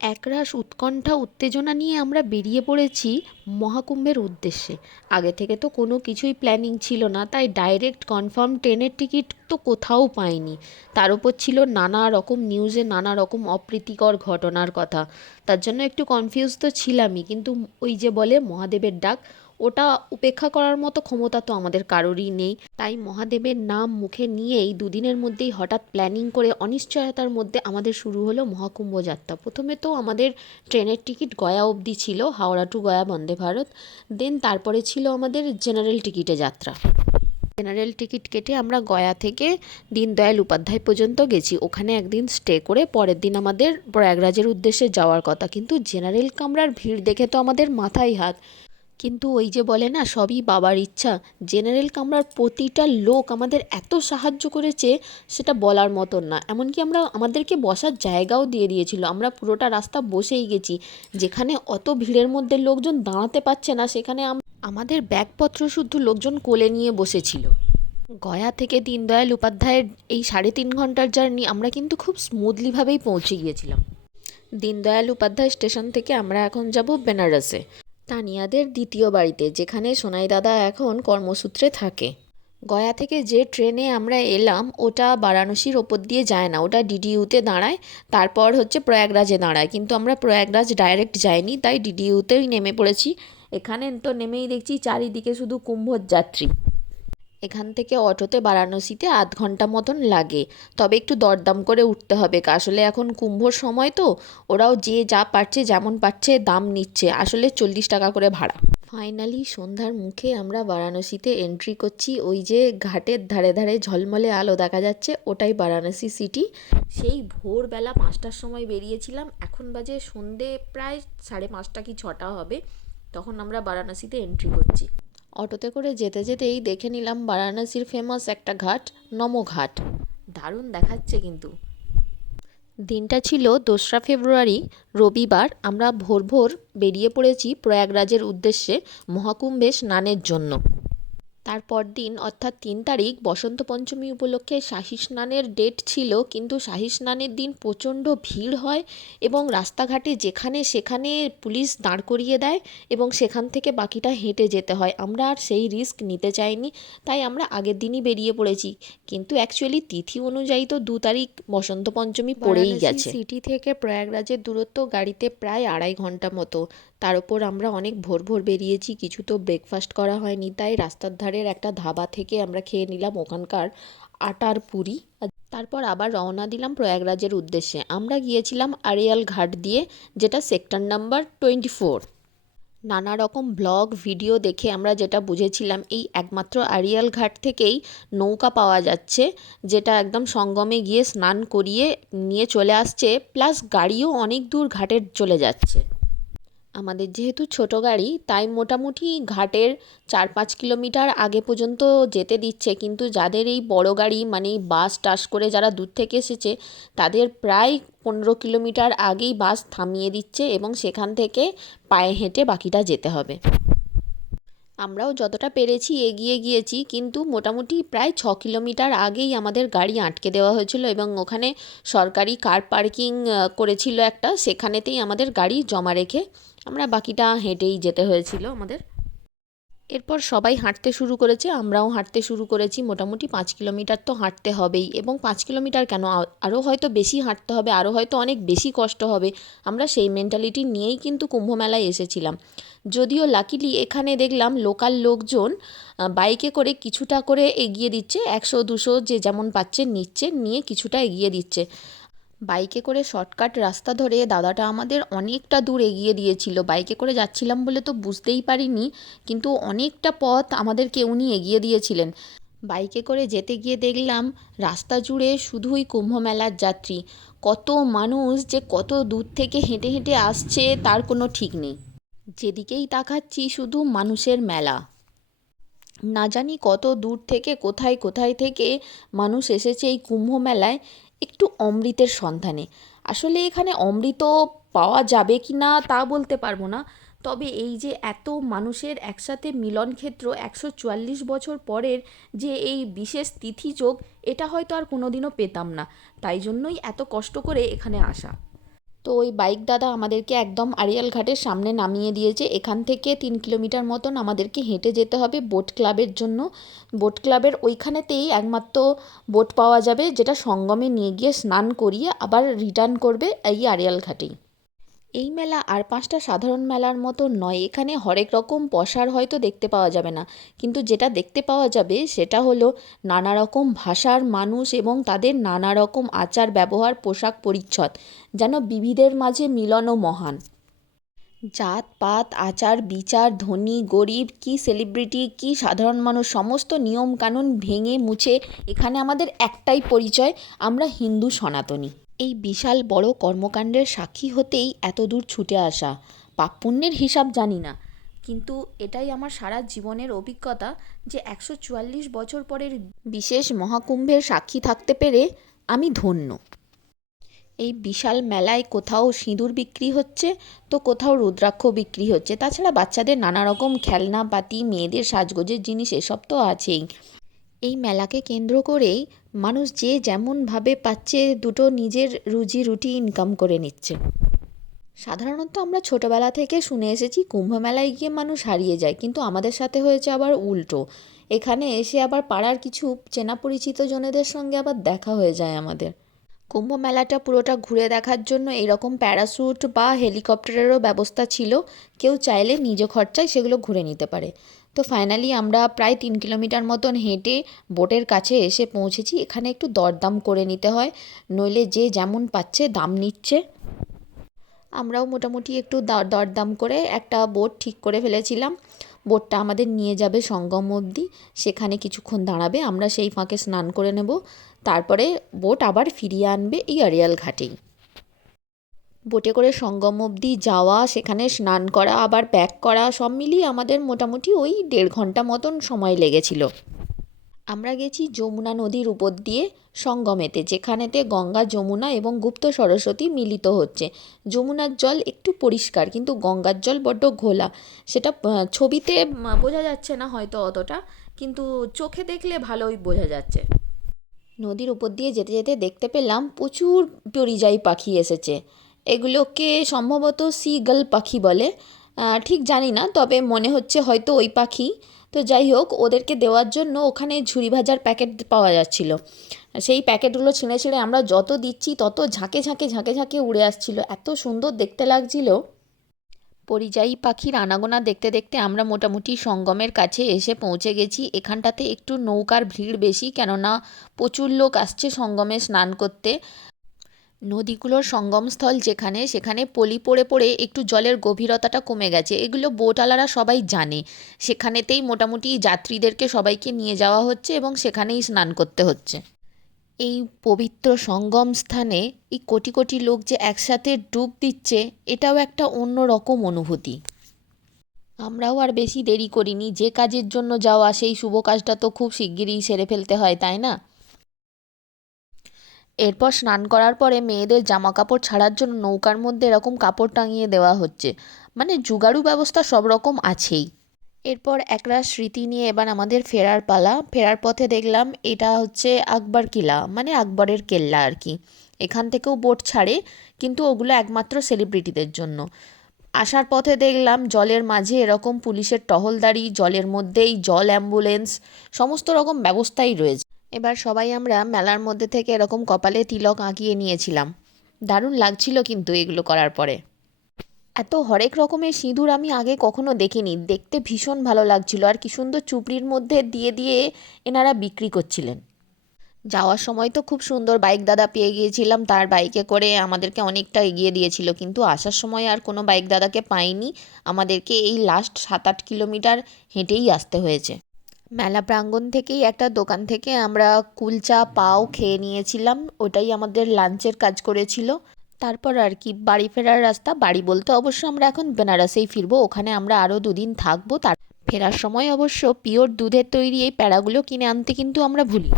একরাশ উৎকণ্ঠা উত্তেজনা নিয়ে আমরা বেরিয়ে পড়েছি মহাকুম্ভের উদ্দেশ্যে। আগে থেকে তো কোনো কিছুই প্ল্যানিং ছিল না, তাই ডাইরেক্ট কনফার্ম ট্রেনের টিকিট তো কোথাও পাইনি। তার উপর ছিল নানা রকম নিউজে নানা রকম অপ্রীতিকর ঘটনার কথা। তার জন্য একটু কনফিউজ তো ছিলামই, কিন্তু ওই যে বলে মহাদেবের ডাক ওটা উপেক্ষা করার মতো ক্ষমতা তো আমাদের কারোরই নেই। তাই মহাদেবের নাম মুখে নিয়েই দুদিনের মধ্যেই হঠাৎ প্ল্যানিং করে অনিশ্চয়তার মধ্যে আমাদের শুরু হলো মহাকুম্ভ যাত্রা। প্রথমে তো আমাদের ট্রেনের টিকিট গয়া অবধি ছিল, হাওড়া টু গয়া বন্দে ভারত। দেন তারপরে ছিল আমাদের জেনারেল টিকিটে যাত্রা। জেনারেল টিকিট কেটে আমরা গয়া থেকে দীনদয়াল উপাধ্যায় পর্যন্ত গেছি। ওখানে একদিন স্টে করে পরের দিন আমাদের প্রয়াগরাজের উদ্দেশ্যে যাওয়ার কথা। কিন্তু জেনারেল কামরার ভিড় দেখে তো আমাদের মাথায় হাত। কিন্তু ওই যে বলে না, সবই বাবার ইচ্ছা। জেনারেল কামরার প্রতিটা লোক আমাদের এত সাহায্য করেছে, সেটা বলার মতন না। এমনকি আমরা, আমাদেরকে বসার জায়গাও দিয়ে দিয়েছিল। আমরা পুরোটা রাস্তা বসেই গেছি। যেখানে অত ভিড়ের মধ্যে লোকজন দাঁড়াতে পারছে না, সেখানে আমাদের ব্যাগপত্র শুদ্ধ লোকজন কোলে নিয়ে বসেছিল। গয়া থেকে দীনদয়াল উপাধ্যায়ের এই সাড়ে তিন ঘণ্টার জার্নি আমরা কিন্তু খুব স্মুথলিভাবেই পৌঁছে গিয়েছিলাম। দীনদয়াল উপাধ্যায় স্টেশন থেকে আমরা এখন যাব বেনারসে। তানিয়াদের দ্বিতীয় বাড়িতে, যেখানে সোনাই দাদা এখন কর্মসূত্রে থাকে। গয়া থেকে যে ট্রেনে আমরা এলাম, ওটা বারাণসীর ওপর দিয়ে যায় না। ওটা ডিডিইউতে দাঁড়ায়, তারপর হচ্ছে প্রয়াগরাজে দাঁড়ায়। কিন্তু আমরা প্রয়াগরাজ ডাইরেক্ট যাইনি, তাই ডিডিউতেই নেমে পড়েছি। এখানে তো নেমেই দেখছি চারিদিকে শুধু কুম্ভর যাত্রী এখান থেকে অটোতে বারাণসীতে আধ ঘণ্টা মতন লাগে। তবে একটু দরদাম করে উঠতে হবে। আসলে এখন কুম্ভর সময় তো। ওরাও যে যা পারছে, যেমন পারছে, দাম নিচ্ছে। আসলে চল্লিশ টাকা করে ভাড়া। ফাইনালি সন্ধ্যার মুখে আমরা বারাণসীতে এন্ট্রি করছি। ওই যে ঘাটের ধারে ধারে ঝলমলে আলো দেখা যাচ্ছে। ওটাই বারাণসী সিটি সেই ভোরবেলা পাঁচটার সময় বেরিয়েছিলাম। এখন বাজে সন্ধে প্রায় সাড়ে পাঁচটা কি ছটা হবে। তখন আমরা বারাণসীতে এন্ট্রি করছি। অটোতে করে যেতে যেতেই দেখে নিলাম বারাণসীর ফেমাস একটা ঘাট নমঘাট দারুণ দেখাচ্ছে কিন্তু। দিনটা ছিল দোসরা ফেব্রুয়ারি, রবিবার। আমরা ভোর ভোর বেরিয়ে পড়েছি প্রয়াগরাজের উদ্দেশ্যে মহাকুম্ভে স্নানের জন্য। তারপর দিন অর্থাৎ তিন তারিখ বসন্ত পঞ্চমী উপলক্ষে শাহী স্নানের ডেট ছিল কিন্তু শাহী স্নানের দিন প্রচণ্ড ভিড় হয় এবং রাস্তাঘাটে যেখানে সেখানে পুলিশ দাঁড় করিয়ে দেয় এবং সেখান থেকে বাকিটা হেঁটে যেতে হয়। আমরা আর সেই রিস্ক নিতে চাইনি তাই আমরা আগের দিনই বেরিয়ে পড়েছি। কিন্তু অ্যাকচুয়ালি তিথি অনুযায়ী তো দু তারিখ বসন্ত পঞ্চমী পড়েই গেছে। সিটি থেকে প্রয়াগরাজের দূরত্ব গাড়িতে প্রায় আড়াই ঘণ্টা মতো। তার উপর আমরা অনেক ভোর ভোর বেরিয়েছি, কিছু তো ব্রেকফাস্ট করা হয়নি, তাই রাস্তার ধারের একটা ধাবা থেকে আমরা খেয়ে নিলাম ওখানকার আটার পুরি। তারপর আবার রওনা দিলাম প্রয়াগরাজের উদ্দেশ্যে। আমরা গিয়েছিলাম আরিয়াল ঘাট দিয়ে, যেটা সেক্টর নাম্বার টোয়েন্টি ফোর নানা রকম ব্লগ ভিডিও দেখে আমরা যেটা বুঝেছিলাম, এই একমাত্র আরিয়াল ঘাট থেকেই নৌকা পাওয়া যাচ্ছে, যেটা একদম সঙ্গমে গিয়ে স্নান করিয়ে নিয়ে চলে আসছে প্লাস গাড়িও অনেক দূর ঘাটের চলে যাচ্ছে। আমাদের যেহেতু ছোট গাড়ি, তাই মোটামুটি ঘাটের চার পাঁচ কিলোমিটার আগে পর্যন্ত যেতে দিচ্ছে। কিন্তু যাদের এই বড় গাড়ি মানে বাস টাস করে যারা দূর থেকে এসেছে, তাদের প্রায় পনেরো কিলোমিটার আগেই বাস থামিয়ে দিচ্ছে এবং সেখান থেকে পায়ে হেঁটে বাকিটা যেতে হবে। আমরাও যতটা পেরেছি এগিয়ে গিয়েছি, কিন্তু মোটামুটি প্রায় ছ কিলোমিটার আগেই আমাদের গাড়ি আটকে দেওয়া হয়েছিল এবং ওখানে সরকারি কার পার্কিং করেছিল একটা। সেখানেতেই আমাদের গাড়ি জমা রেখে আমরা বাকিটা হেঁটেই যেতে হয়েছিল আমাদের। এরপর সবাই হাঁটতে শুরু করেছে, আমরাও হাঁটতে শুরু করেছি। মোটামুটি পাঁচ কিলোমিটার তো হাঁটতে হবেই এবং পাঁচ কিলোমিটার কেন? আরও হয়তো বেশি হাঁটতে হবে, আরও হয়তো অনেক বেশি কষ্ট হবে। আমরা সেই মেন্টালিটি নিয়েই কিন্তু কুম্ভমেলায় এসেছিলাম। যদিও লাকিলি এখানে দেখলাম লোকাল লোকজন বাইকে করে কিছুটা করে এগিয়ে দিচ্ছে, একশো, দুশো যে যেমন পাচ্ছে নিচ্ছে, নিয়ে কিছুটা এগিয়ে দিচ্ছে। বাইকে করে শর্টকাট রাস্তা ধরে দাদাটা আমাদের অনেকটা দূর এগিয়ে দিয়েছিল। বাইকে করে যাচ্ছিলাম বলে তো বুঝতেই পারিনি, কিন্তু অনেকটা পথ আমাদেরকে উনি এগিয়ে দিয়েছিলেন। বাইকে করে যেতে গিয়ে দেখলাম রাস্তা জুড়ে শুধুই কুম্ভমেলার যাত্রী। কত মানুষ যে কত দূর থেকে হেঁটে হেঁটে আসছে তার কোনো ঠিক নেই। যেদিকেই তাকাচ্ছি শুধু মানুষের মেলা। না জানি কত দূর থেকে কোথায় কোথায় থেকে মানুষ এসেছে এই কুম্ভ মেলায় একটু অমৃতের সন্ধানে। আসলে এখানে অমৃত পাওয়া যাবে কি না তা বলতে পারব না। তবে এই যে এত মানুষের একসাথে মিলন ক্ষেত্র একশো চুয়াল্লিশ বছর পরের যে এই বিশেষ তিথি যোগ এটা হয়তো আর কোনোদিনও পেতাম না। তাই জন্যই এত কষ্ট করে এখানে আসা। তো ওই বাইক দাদা আমাদেরকে একদম আড়িয়াল ঘাটের সামনে নামিয়ে দিয়েছে। এখান থেকে তিন কিলোমিটার মতন আমাদেরকে হেঁটে যেতে হবে বোট ক্লাবের জন্য। বোট ক্লাবের ওইখানেতেই একমাত্র বোট পাওয়া যাবে, যেটা সঙ্গমে নিয়ে গিয়ে স্নান করিয়ে আবার রিটার্ন করবে এই আড়িয়াল ঘাটেই। এই মেলা আর পাঁচটা সাধারণ মেলার মতো নয়, এখানে হরেক রকম পসার হয়তো দেখতে পাওয়া যাবে না। কিন্তু যেটা দেখতে পাওয়া যাবে সেটা হলো নানা রকম ভাষার মানুষ এবং তাদের নানা রকম আচার, ব্যবহার, পোশাক পরিচ্ছদ, যেন বিবিধের মাঝে মিলনও মহান। জাত, পাত, আচার, বিচার, ধনী, গরিব, কি সেলিব্রিটি কি সাধারণ মানুষ, সমস্ত নিয়ম কানুন ভেঙে মুছে এখানে আমাদের একটাই পরিচয়, আমরা হিন্দু সনাতনী। এই বিশাল বড় কর্মকাণ্ডের সাক্ষী হতেই এত দূর ছুটে আসা। পাপ পুণ্যের হিসাব জানি না। কিন্তু এটাই আমার সারা জীবনের অভিজ্ঞতা যে একশো চুয়াল্লিশ বছর পরের বিশেষ মহাকুম্ভের সাক্ষী থাকতে পেরে আমি ধন্য। এই বিশাল মেলায় কোথাও সিঁদুর বিক্রি হচ্ছে, তো কোথাও রুদ্রাক্ষ বিক্রি হচ্ছে। তাছাড়া বাচ্চাদের নানা রকম খেলনাপাতি, মেয়েদের সাজগোজের জিনিস, এসব তো আছেই। এই মেলাকে কেন্দ্র করেই মানুষ যে যেমনভাবে পাচ্ছে, দুটো নিজের রুজি রুটি ইনকাম করে নিচ্ছে। সাধারণত আমরা ছোটোবেলা থেকে শুনে এসেছি কুম্ভ মেলায় গিয়ে মানুষ হারিয়ে যায়, কিন্তু আমাদের সাথে হয়েছে আবার উল্টো। এখানে এসে আবার পাড়ার কিছু চেনা পরিচিত জনেদের সঙ্গে আবার দেখা হয়ে যায় আমাদের। কুম্ভ মেলাটা পুরোটা ঘুরে দেখার জন্য এরকম প্যারাশুট বা হেলিকপ্টারেরও ব্যবস্থা ছিল। কেউ চাইলে নিজ খরচায় সেগুলো ঘুরে নিতে পারে। তো ফাইনালি আমরা প্রায় তিন কিলোমিটার মতন হেঁটে বোটের কাছে এসে পৌঁছেছি। এখানে একটু দরদাম করে নিতে হয়, নইলে যে যেমন পাচ্ছে দাম নিচ্ছে। আমরাও মোটামুটি একটু দর- দরদাম করে একটা বোট ঠিক করে ফেলেছিলাম। বোটটা আমাদের নিয়ে যাবে সঙ্গম অবধি, সেখানে কিছুক্ষণ দাঁড়াবে, আমরা সেই ফাঁকে স্নান করে নেব। তারপরে বোট আবার ফিরিয়ে আনবে এই আড়িয়াল ঘাটেই। বোটে করে সঙ্গম অবধি যাওয়া, সেখানে স্নান করা, আবার প্যাক করা, সব মিলিয়ে আমাদের মোটামুটি ওই দেড় ঘণ্টা মতন সময় লেগেছিল। আমরা গেছি যমুনা নদীর উপর দিয়ে সঙ্গমেতে, যেখানেতে গঙ্গা, যমুনা এবং গুপ্ত সরস্বতী মিলিত হচ্ছে। যমুনার জল একটু পরিষ্কার, কিন্তু গঙ্গার জল বড্ড ঘোলা। সেটা ছবিতে বোঝা যাচ্ছে না হয়তো অতটা, কিন্তু চোখে দেখলে ভালোই বোঝা যাচ্ছে। নদীর উপর দিয়ে যেতে যেতে দেখতে পেলাম প্রচুর পরিযায়ী পাখি এসেছে। এগুলোকে সম্ভবত সিগল পাখি বলে। ঠিক জানি না, তবে মনে হচ্ছে হয়তো ওই পাখি। তো যাই হোক, ওদেরকে দেওয়ার জন্য ওখানে ঝুড়ি ভাজার প্যাকেট পাওয়া যাচ্ছিল। সেই প্যাকেটগুলো ছিঁড়ে ছিঁড়ে আমরা যত দিচ্ছি, তত ঝাঁকে ঝাঁকে ঝাঁকে ঝাঁকে উড়ে আসছিল। এত সুন্দর দেখতে লাগছিল। পরিযায়ী পাখির আনাগোনা দেখতে দেখতে আমরা মোটামুটি সঙ্গমের কাছে এসে পৌঁছে গেছি। এখানটাতে একটু নৌকার ভিড় বেশি, কেননা প্রচুর লোক আসছে সঙ্গমে স্নান করতে। নদীগুলোর সঙ্গমস্থল যেখানে, সেখানে পলি পড়ে পড়ে একটু জলের গভীরতাটা কমে গেছে। এগুলো বোটওয়ালারা সবাই জানে। সেখানেতেই মোটামুটি যাত্রীদেরকে সবাইকে নিয়ে যাওয়া হচ্ছে এবং সেখানেই স্নান করতে হচ্ছে। এই পবিত্র সঙ্গম স্থানে এই কোটি কোটি লোক যে একসাথে ডুব দিচ্ছে, এটাও একটা অন্য রকম অনুভূতি। আমরাও আর বেশি দেরি করিনি। যে কাজের জন্য যাওয়া, সেই শুভ কাজটা তো খুব শিগগিরই সেরে ফেলতে হয়, তাই না? এরপর স্নান করার পরে মেয়েদের জামা কাপড় ছাড়ার জন্য নৌকার মধ্যে এরকম কাপড় টাঙিয়ে দেওয়া হচ্ছে। মানে জুগাড়ু ব্যবস্থা সব রকম আছেই। এরপর একরা স্মৃতি নিয়ে এবার আমাদের ফেরার পালা। ফেরার পথে দেখলাম এটা হচ্ছে আকবর কিলা মানে আকবরের কেল্লা আর কি। এখান থেকেও বোট ছাড়ে, কিন্তু ওগুলো একমাত্র সেলিব্রিটিদের জন্য। আসার পথে দেখলাম জলের মাঝে এরকম পুলিশের টহলদারি জলের মধ্যেই জল অ্যাম্বুলেন্স সমস্ত রকম ব্যবস্থাই রয়েছে। এবার সবাই আমরা মেলার মধ্যে থেকে এরকম কপালে তিলক আঁকিয়ে নিয়েছিলাম। দারুণ লাগছিল কিন্তু এগুলো করার পরে। এত হরেক রকমের সিঁদুর আমি আগে কখনো দেখিনি। দেখতে ভীষণ ভালো লাগছিল আর কি সুন্দর চুপড়ির মধ্যে দিয়ে দিয়ে এনারা বিক্রি করছিলেন। যাওয়ার সময় তো খুব সুন্দর বাইক দাদা পেয়ে গিয়েছিলাম। তার বাইকে করে আমাদেরকে অনেকটা এগিয়ে দিয়েছিল কিন্তু আসার সময় আর কোনো বাইক দাদাকে পাইনি। আমাদেরকে এই লাস্ট সাত আট কিলোমিটার হেঁটেই আসতে হয়েছে। মেলা প্রাঙ্গণ থেকেই একটা দোকান থেকে আমরা কুলচা পাও খেয়ে নিয়েছিলাম। ওটাই আমাদের লাঞ্চের কাজ করেছিল। তারপর আর কি, বাড়ি ফেরার রাস্তা, বাড়ি বলতে অবশ্য আমরা এখন বেনারসেই ফিরবো, ওখানে আমরা আরও দুদিন থাকব। তার ফেরার সময় অবশ্য পিওর দুধের তৈরি এই প্যাড়াগুলো কিনে আনতে কিন্তু আমরা ভুলি।